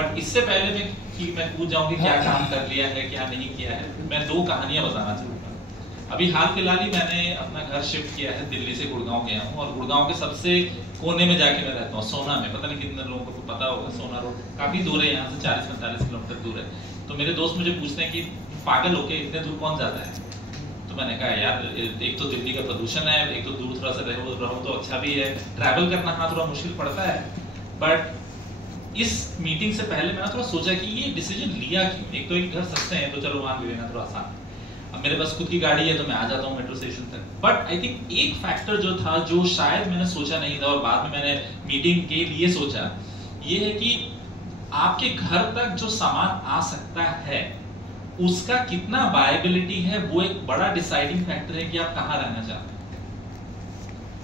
But इससे पहले मैं पूछ जाऊं कि क्या काम कर लिया है क्या नहीं किया है, मैं 2 कहानियां बताना चाहूंगा। अभी हाल फिलहाल ही मैंने अपना घर शिफ्ट किया है, दिल्ली से गुड़गांव गया हूँ, और गुड़गांव के सबसे कोने में जाके मैं रहता हूँ, सोना में। पता नहीं कितने लोगों को पता होगा, सोना रोड काफी दूर है यहाँ से, 40-45 किलोमीटर दूर है। तो मेरे दोस्त मुझे पूछते हैं कि पागल होके इतने दूर कौन जाता है। तो मैंने कहा यार, एक तो दिल्ली का प्रदूषण है, एक तो दूर थोड़ा सा रहो तो अच्छा भी है, ट्रैवल करना हाँ थोड़ा मुश्किल पड़ता है। बट इस मीटिंग से पहले मैंने थोड़ा सोचा कि ये डिसीजन लिया क्यों। एक तो एक घर सस्ते हैं तो चलो वहां ले लेना थोड़ा आसान है, अब मेरे पास खुद की गाड़ी है तो मैं आ जाता हूँ मेट्रो स्टेशन तक। बट आई थिंक एक फैक्टर जो था, जो शायद मैंने सोचा नहीं था और बाद में मैंने मीटिंग के लिए सोचा, ये है कि आपके घर तक जो सामान आ सकता है उसका कितना वायबिलिटी है, वो एक बड़ा डिसाइडिंग फैक्टर है कि आप कहाँ रहना चाहते हैं।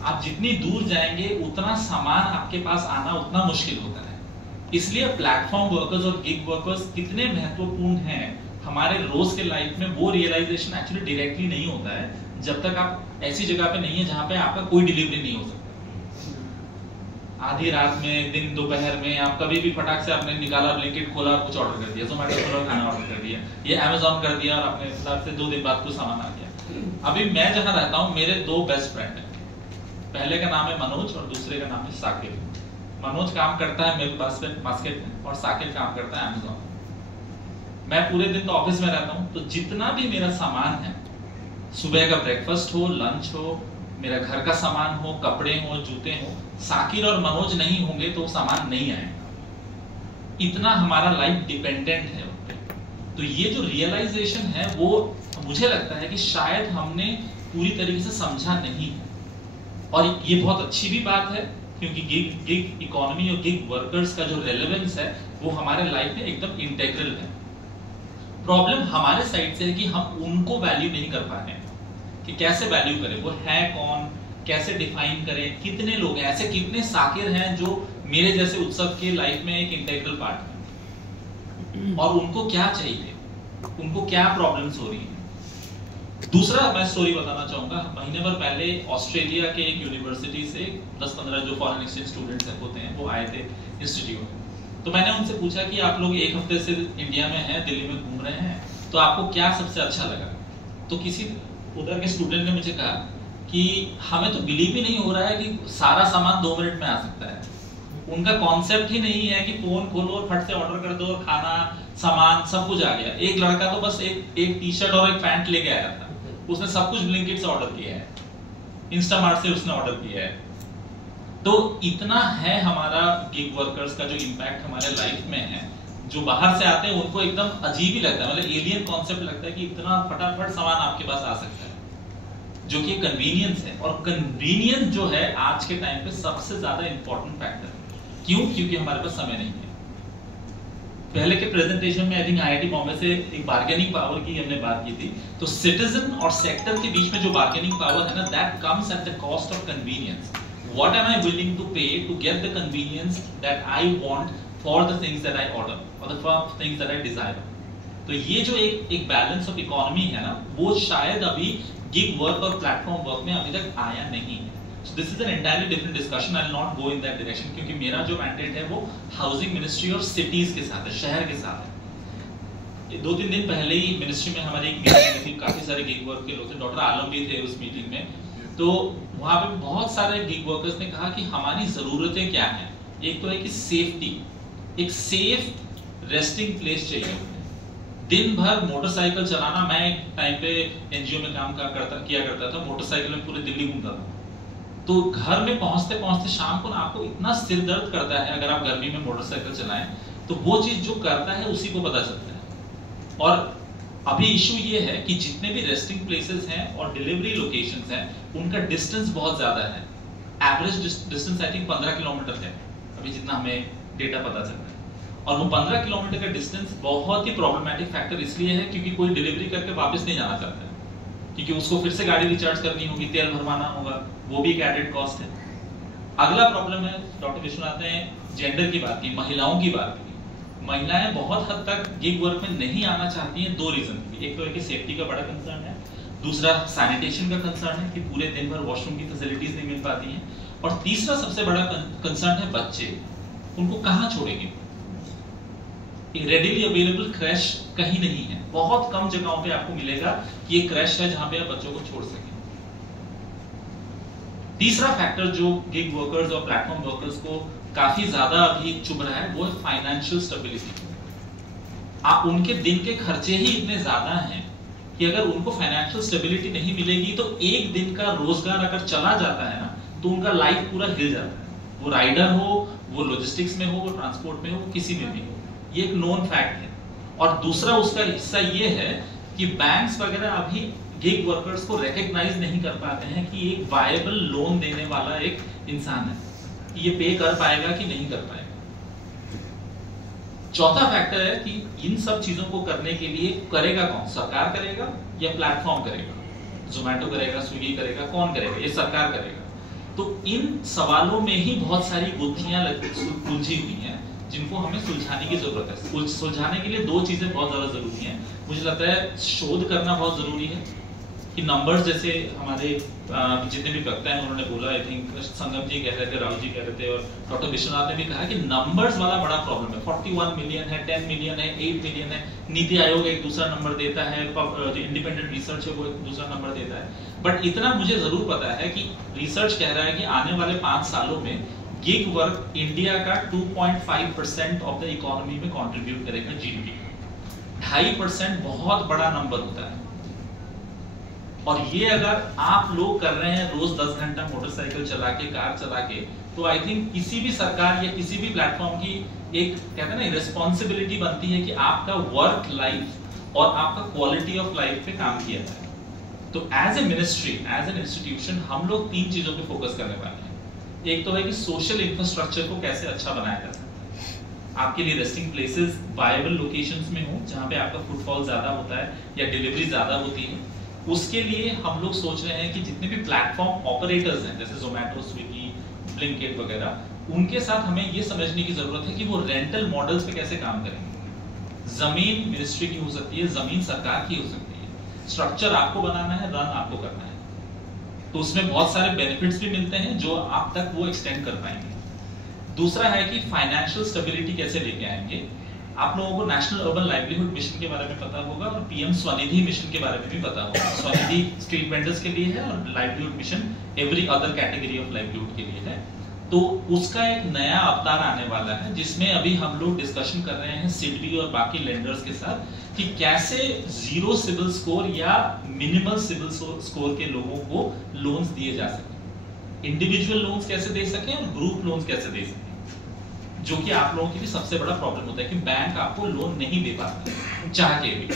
आप जितनी दूर जाएंगे उतना सामान आपके पास आना उतना मुश्किल होता है। इसलिए प्लेटफॉर्म वर्कर्स और गिग वर्कर्स कितने महत्वपूर्ण हैं हमारे रोज के लाइफ में, वो रियलाइजेशन एक्चुअली डायरेक्टली नहीं होता है जब तक आप ऐसी जगह पे नहीं है जहां पे आपका कोई डिलीवरी नहीं हो सकता। आधी रात में, दिन दोपहर में, आप कभी भी फटाक से आपने निकाला, ब्लिंकिट खोला और कुछ ऑर्डर कर दिया, जोमेटो खोला खाना ऑर्डर कर दिया, ये अमेज़न कर दिया और अपने हिसाब से 2 दिन बाद कुछ सामान आ गया। अभी मैं जहां रहता हूं, मेरे 2 बेस्ट फ्रेंड हैं। पहले का नाम है मनोज और दूसरे का नाम है साकिब। मनोज काम करता है मिल्क बास्केट में और साकिब काम करता है अमेज़न में। मैं पूरे दिन तो ऑफिस में रहता हूं, तो जितना भी मेरा सामान है, सुबह का ब्रेकफास्ट हो, लंच हो, मेरा घर का सामान हो, कपड़े हो, जूते हो, साकिर और मनोज नहीं होंगे तो सामान नहीं आएगा। इतना हमारा लाइफ डिपेंडेंट है उन पे। तो ये जो रियलाइजेशन है वो मुझे लगता है कि शायद हमने पूरी तरीके से समझा नहीं है, और ये बहुत अच्छी भी बात है क्योंकि गिग इकोनॉमी और गिग वर्कर्स का जो रेलेवेंस है वो हमारे लाइफ में एकदम इंटेग्रल है। प्रॉब्लम हमारे साइड से है कि हम उनको वैल्यू नहीं कर पा रहे हैं कि कैसे वैल्यू करें, वो है कौन, कैसे डिफाइन करें, कितने लोग हैं, ऐसे कितने साकिर हैं जो मेरे जैसे उत्सव के लाइफ में एक इंटेग्रल पार्ट है, और उनको क्या चाहिए, उनको क्या प्रॉब्लम्स हो रही है। दूसरा मैं स्टोरी बताना चाहूंगा। महीने भर पहले ऑस्ट्रेलिया के एक यूनिवर्सिटी से 10-15 जो फॉरेन एक्सचेंज स्टूडेंट्स होते हैं वो आए थे इंस्टीट्यूट। तो मैंने उनसे पूछा कि आप लोग 1 हफ्ते से इंडिया में हैं, दिल्ली में घूम रहे हैं, तो आपको क्या सबसे अच्छा लगा। तो किसी उधर के स्टूडेंट ने मुझे कहा कि हमें तो बिलीव ही नहीं हो रहा है कि सारा सामान 2 मिनट में आ सकता है। उनका कॉन्सेप्ट ही नहीं है कि फोन खोलो और फट से ऑर्डर कर दो और खाना, सामान सब कुछ आ गया। एक लड़का तो बस एक टी शर्ट और एक पैंट लेके आया था, उसने सब कुछ ब्लिंकिट से ऑर्डर किया है, इंस्टामार्ट से उसने ऑर्डर किया है। तो इतना है हमारा गिग वर्कर्स का जो इम्पैक्ट हमारे लाइफ में है, जो बाहर से आते हैं उनको एकदम अजीब ही लगता है, मतलब एलियन कॉन्सेप्ट लगता है कि इतना फटाफट सामान आपके पास आ सकता है, जो कि कन्वीनियंस है। और कन्वीनियंस जो है आज के टाइम पे सबसे ज्यादा इंपॉर्टेंट फैक्टर है। क्यों? क्योंकि हमारे पास समय नहीं है। पहले के प्रेजेंटेशन में आई थिंक आईआईटी बॉम्बे से एक बार्गेनिंग पावर की हमने बात की थी। तो सिटीजन और सेक्टर के बीच में जो बार्गेनिंग पावर है ना, that comes at the cost of convenience. What am I willing to pay to get the convenience that I want for the things that I order और the things that I desire. तो ये जो एक balance of economy है ना, वो शायद अभी गिग वर्क और प्लेटफॉर्म वर्क में अभी तक आया नहीं है। So this is an entirely different discussion. I'll not go in that direction क्योंकि मेरा जो मैंडेट है वो हाउसिंग मिनिस्ट्री और सिटीज के साथ है, शहर के साथ है। 2-3 दिन पहले ही मिनिस्ट्री में हमारी एक मीटिंग थी, काफी सारे गिग वर्क के लोग थे, डॉक्टर आलम भी थे उस मीटिंग में। तो वहां पे बहुत सारे गिग वर्कर्स ने कहा कि हमारी जरूरतें क्या हैं। एक तो है कि सेफ्टी, एक सेफ रेस्टिंग प्लेस चाहिए। दिन भर मोटरसाइकिल चलाना, मैं एक टाइम पे एनजीओ में काम किया करता था, मोटरसाइकिल में पूरे दिल्ली घूमता था। तो घर में पहुंचते पहुंचते शाम को ना आपको इतना सिर दर्द करता है अगर आप गर्मी में मोटरसाइकिल चलाएं, तो वो चीज जो करता है उसी को पता चलता है। और अभी इशू ये है कि जितने भी रेस्टिंग प्लेसेस हैं और डिलीवरी लोकेशंस हैं, उनका डिस्टेंस बहुत ज्यादा है। Average distance I think 15 kilometre है अभी, जितना हमें डेटा पता चलता है। और वो 15 किलोमीटर का डिस्टेंस बहुत ही प्रॉब्लमेटिक फैक्टर इसलिए है क्योंकि कोई डिलीवरी करके वापस नहीं जाना चाहता है, क्योंकि उसको फिर से गाड़ी रिचार्ज करनी होगी, तेल भरवाना होगा, वो भी एक एडेड कॉस्ट है। अगला प्रॉब्लम है, डॉक्टर विश्वनाथ ने जेंडर की बात की, महिलाओं की बात की। महिलाएं बहुत हद तक गिग वर्क में नहीं आना चाहती हैं 2 रीजन की। एक तो है कि सेफ्टी का बड़ा कंसर्न है, दूसरा सैनिटेशन का कंसर्न है कि पूरे दिन भर वॉशरूम की फैसिलिटीज नहीं मिल पाती हैं, और तीसरा सबसे बड़ा कंसर्न है बच्चे, उनको कहाँ छोड़ेंगे। रेडिली अवेलेबल क्रैश कहीं नहीं है, बहुत कम जगहों पे आपको मिलेगा कि ये क्रैश है जहां पे आप बच्चों को छोड़ सकें। तीसरा फैक्टर जो गिग वर्कर्स और प्लेटफॉर्म वर्कर्स को काफी ज्यादा अभी चुभ रहा है वो है फाइनेंशियल स्टेबिलिटी। आप उनके दिन के खर्चे ही इतने ज्यादा हैं कि अगर उनको फाइनेंशियल स्टेबिलिटी नहीं मिलेगी तो एक दिन का रोजगार अगर चला जाता है ना तो उनका लाइफ पूरा हिल जाता है, वो राइडर हो, वो लॉजिस्टिक्स में हो, वो ट्रांसपोर्ट में हो, किसी में भी हो, ये एक नोन फैक्ट है। और दूसरा उसका हिस्सा ये है कि बैंक्स वगैरह अभी गिग वर्कर्स को रिकॉग्नाइज नहीं कर पाते हैं कि एक वायबल लोन देने वाला एक इंसान है, ये पे कर पाएगा कि नहीं कर पाएगा। चौथा फैक्टर है कि इन सब चीजों को करने के लिए करेगा कौन, सरकार करेगा या प्लेटफॉर्म करेगा, जोमेटो करेगा, स्विगी करेगा, कौन करेगा, ये सरकार करेगा। तो इन सवालों में ही बहुत सारी गुत्थियां उलझी हुई हैं जिनको हमें सुलझाने की जरूरत है। सुलझाने के लिए दो चीजें बहुत ज्यादा जरूरी हैं। मुझे लगता है शोध करना बहुत जरूरी है कि नंबर्स, जैसे हमारे जितने भी वक्ता हैं उन्होंने बोला, आई थिंक संगम जी कह रहे थे, राहुल जी कह रहे थे और डॉक्टर विश्वनाथ ने भी कहा कि नंबर्स वाला बड़ा प्रॉब्लम है। 41 मिलियन है, 10 मिलियन है, 8 मिलियन है, नीति आयोग एक दूसरा नंबर देता है, जो इंडिपेंडेंट रिसर्च है वो एक दूसरा नंबर देता है। बट इतना मुझे जरूर पता है कि रिसर्च कह रहा है कि आने वाले 5 सालों में गिग वर्क इंडिया का 2.5% ऑफ द इकोनॉमी में कंट्रीब्यूट करेगा, जीडीपी। 2.5% बहुत बड़ा नंबर होता है। और ये अगर आप लोग कर रहे हैं रोज 10 घंटा मोटरसाइकिल चला के, कार चला के, तो आई थिंक किसी भी सरकार या किसी भी प्लेटफॉर्म की एक कहते हैं ना रिस्पॉन्सिबिलिटी बनती है कि आपका वर्क लाइफ और आपका क्वालिटी ऑफ लाइफ पे काम किया जाए। तो as a ministry, as an institution हम लोग 3 चीजों पे फोकस करने वाले हैं। एक तो है कि सोशल इंफ्रास्ट्रक्चर को कैसे अच्छा बनाया जा सकता है, आपके लिए रेस्टिंग प्लेसेस वायबल लोकेशंस में हो जहां पे आपका फुटफॉल ज्यादा होता है या डिलीवरी ज्यादा होती है। उसके लिए हम लोग सोच रहे हैं कि जितने भी प्लेटफॉर्म ऑपरेटर्स हैं जैसे जोमेटो, स्विगी, ब्लिंकिट वगैरह, उनके साथ हमें ये समझने की जरूरत है कि वो रेंटल मॉडल्स पे कैसे काम करेंगे। जमीन मिनिस्ट्री की हो सकती है, जमीन सरकार की हो सकती है, स्ट्रक्चर आपको बनाना है, रन आपको करना है, तो उसमें बहुत सारे बेनिफिट्स भी मिलते हैं जो आप तक वो एक्सटेंड कर पाएंगे। दूसरा है कि फाइनेंशियल स्टेबिलिटी कैसे लेके आएंगे। आप लोगों को नेशनल अर्बन लाइवलीहुड मिशन के बारे में पता होगा और पीएम स्वनिधि मिशन के बारे में भी पता होगा। स्वनिधि स्ट्रीट वेंडर्स के लिए है और livelihood mission every other category of livelihood के लिए है। तो उसका एक नया अवतार आने वाला है जिसमें अभी हम लोग डिस्कशन कर रहे हैं सिडबी और बाकी लेंडर्स के साथ कि कैसे जीरो सिविल स्कोर या मिनिमल सिविल स्कोर के लोगों को लोन्स दिए जा सके, इंडिविजुअल लोन्स कैसे दे सके और ग्रुप लोन्स कैसे दे सके, जो कि आप लोगों की भी सबसे बड़ा प्रॉब्लम होता है कि बैंक आपको लोन नहीं दे पाता चाह के भी।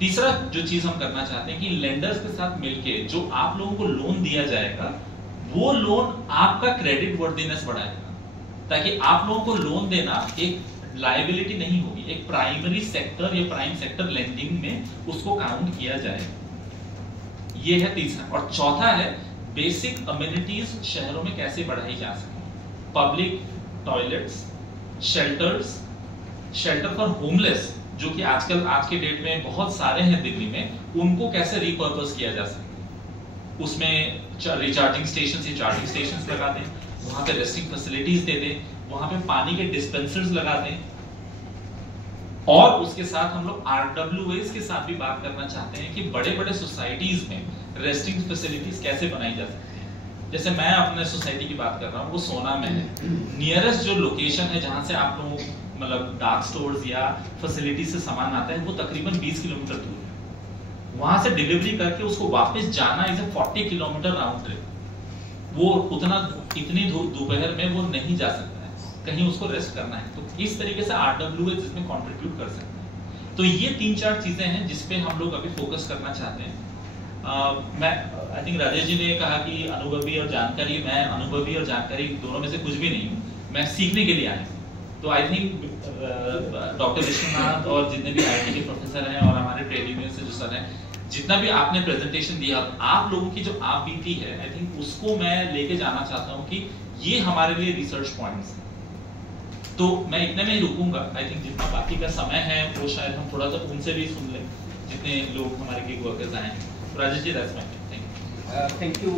तीसरा जो चीज हम करना चाहते हैं कि लेंडर्स के साथ मिलके जो आप लोगों को लोन दिया जाएगा वो लोन आपका क्रेडिट वर्दीनेस बढ़ाएगा, ताकि आप लोगों को लोन देना एक लायबिलिटी नहीं होगी, एक प्राइमरी सेक्टर या प्राइम सेक्टर लेंडिंग में उसको काउंट किया जाएगा। ये है तीसरा। और चौथा है बेसिक अम्यूनिटीज शहरों में कैसे बढ़ाई जा सके, public toilets, shelters, shelter for homeless जो कि आजकल आज के डेट में बहुत सारे हैं दिल्ली में, उनको कैसे रिपर्पस किया जा सके। उसमें रिचार्जिंग स्टेशन या चार्जिंग स्टेशन लगा दें, वहां पे रेस्टिंग फैसिलिटीज दे दें, वहां पे पानी के डिस्पेंसर्स लगा दें। और उसके साथ हम लोग आरडब्ल्यूएस के साथ भी बात करना चाहते हैं कि बड़े बड़े सोसाइटीज में रेस्टिंग फैसिलिटीज कैसे बनाई जा सकती है। जैसे मैं अपने सोसाइटी की बात कर रहा हूँ, वो सोना में है, नियरेस्ट जो लोकेशन है जहां से आप लोग मतलब डार्क स्टोर्स या फैसिलिटी से सामान आता है वो तकरीबन 20 किलोमीटर दूर है। वहां से डिलीवरी करके उसको वापस जाना इज 40 किलोमीटर राउंड ट्रिप। वो इतनी दोपहर में वो नहीं जा सकता है, कहीं उसको रेस्ट करना है, तो इस तरीके से आरडब्ल्यूएस इसमें कंट्रीब्यूट कर सकते हैं। तो ये 3-4 चीजें हैं जिसपे हम लोग अभी फोकस करना चाहते हैं। मैं आई थिंक राजेश जी ने कहा कि अनुभवी और जानकारी, मैं अनुभवी और जानकारी दोनों में से कुछ भी नहीं हूँ, मैं सीखने के लिए आया हूँ। तो आई थिंक डॉक्टर विश्वनाथ और जितने भी आईटी के प्रोफेसर हैं और हमारे ट्रेड यूनियन से जो सर हैं, जितना भी आपने प्रेजेंटेशन दिया, आप लोगों की जो आप बीती है, आई थिंक उसको मैं लेके जाना चाहता हूँ कि ये हमारे लिए रिसर्च पॉइंट्स हैं। तो मैं इतने में ही रुकूंगा। आई थिंक जितना बाकी का समय है वो शायद हम थोड़ा सा उनसे भी सुन लें, जितने लोग हमारे गिग वर्कर्स आए हैं। Rajesh ji, that's my thing. Thank you.